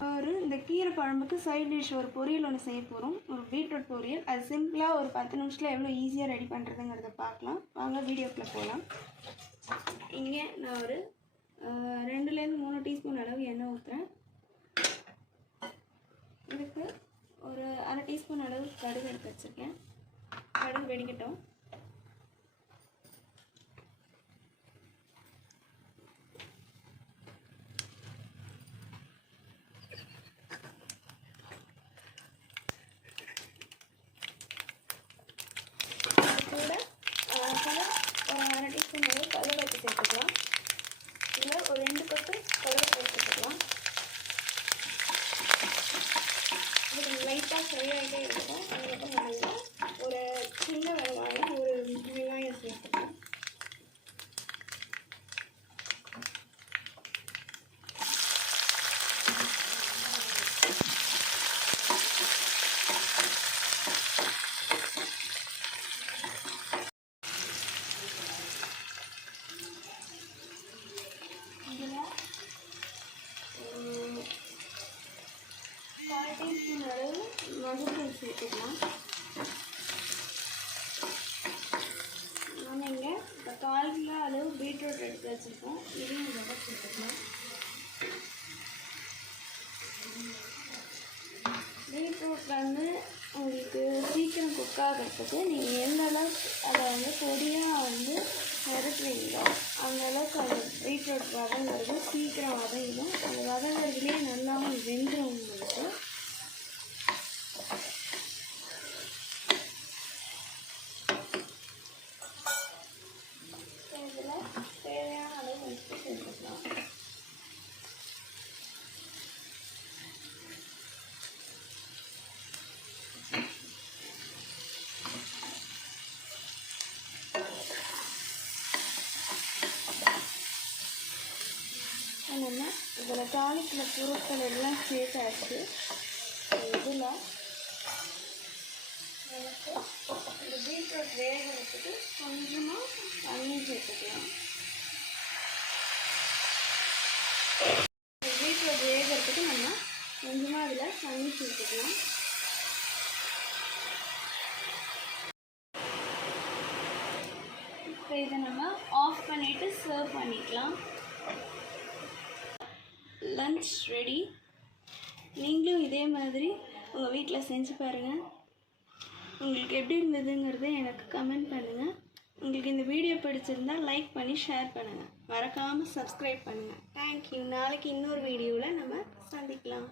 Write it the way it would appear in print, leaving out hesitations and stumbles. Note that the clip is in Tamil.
இந்த கீரை குழம்புக்கு சைட் டிஷ் ஒரு பொரியல் ஒன்று செய்ய போகிறோம். ஒரு பீட்ரூட் பொரியல். அது சிம்பிளாக ஒரு 10 நிமிஷத்தில் எவ்வளோ ஈஸியாக ரெடி பண்ணுறதுங்கிறத பார்க்கலாம். வாங்க வீடியோக்குள்ளே போகலாம். இங்கே நான் ஒரு 2லேருந்து 3 டீஸ்பூன் அளவு எண்ணெய் ஊற்றுறேன். இதுக்கு ஒரு 1/2 டீஸ்பூன் அளவு கடுகு எடுத்து வச்சுருக்கேன். கடுகு வெடிக்கட்டும். கூட ஒரு 1/2 டீஸ்பூன் அளவு கடலைப்பருப்பு சேர்த்துக்கலாம். இதில் ஒரு 2 கப்பு கடலைப்பருப்பு சேர்த்துக்கலாம். இது லைட்டாக ஃப்ரை ஆகிட்டே இருக்கும். அதுக்கப்புறம் நல்லா ஒரு சின்ன வெங்காயம், ஒரு வெங்காயம் சேர்த்துக்கலாம். இதில் 1/4 டீஸ்பூன் அளவு மஞ்சள் சேர்த்துக்கலாம். நம்ம இங்கே இப்போ 1/4 கிலோ அளவு பீட்ரூட் எடுத்து வச்சுருக்கோம். இதையும் இதோட சேர்த்துக்கலாம். பீட்ரூட் வந்து உங்களுக்கு சீக்கிரம் குக் ஆகிறதுக்கு நீங்கள் எந்த அளவுக்கு அதை வந்து பொடியாக வந்து வதக்குறீங்களோ அந்த அளவுக்கு அந்த பீட்ரூட் வதங்கிறது சீக்கிரம் வதங்கிடும். அந்த வதங்கிறதுலேயே நல்லாவும் வெந்துடும் உங்களுக்கு. இதில் தேவையான அளவு உப்பு சேர்த்துக்கலாம். நம்ம இதில் தாளிக்கிற பொருட்கள் எல்லாம் சேர்த்தாச்சு. இதில் நமக்கு இந்த பீட்ரூட் வேகிறதுக்கு கொஞ்சமாக தண்ணி சேர்த்துக்கலாம். பீட்ரூட் வேகிறதுக்கு நம்ம கொஞ்சமாக அதில் தண்ணி சேர்த்துக்கலாம். இப்போ இதை நம்ம ஆஃப் பண்ணிவிட்டு சர்வ் பண்ணிக்கலாம். Lunch ready. நீங்களும் இதே மாதிரி உங்கள் வீட்டில் செஞ்சு பாருங்கள். உங்களுக்கு எப்படி இருந்ததுங்கிறத எனக்கு கமெண்ட் பண்ணுங்கள். உங்களுக்கு இந்த வீடியோ பிடிச்சிருந்தால் லைக் பண்ணி ஷேர் பண்ணுங்கள். மறக்காமல் சப்ஸ்கிரைப் பண்ணுங்கள். தேங்க்யூ. நாளைக்கு இன்னொரு வீடியோவில் நம்ம சந்திக்கலாம்.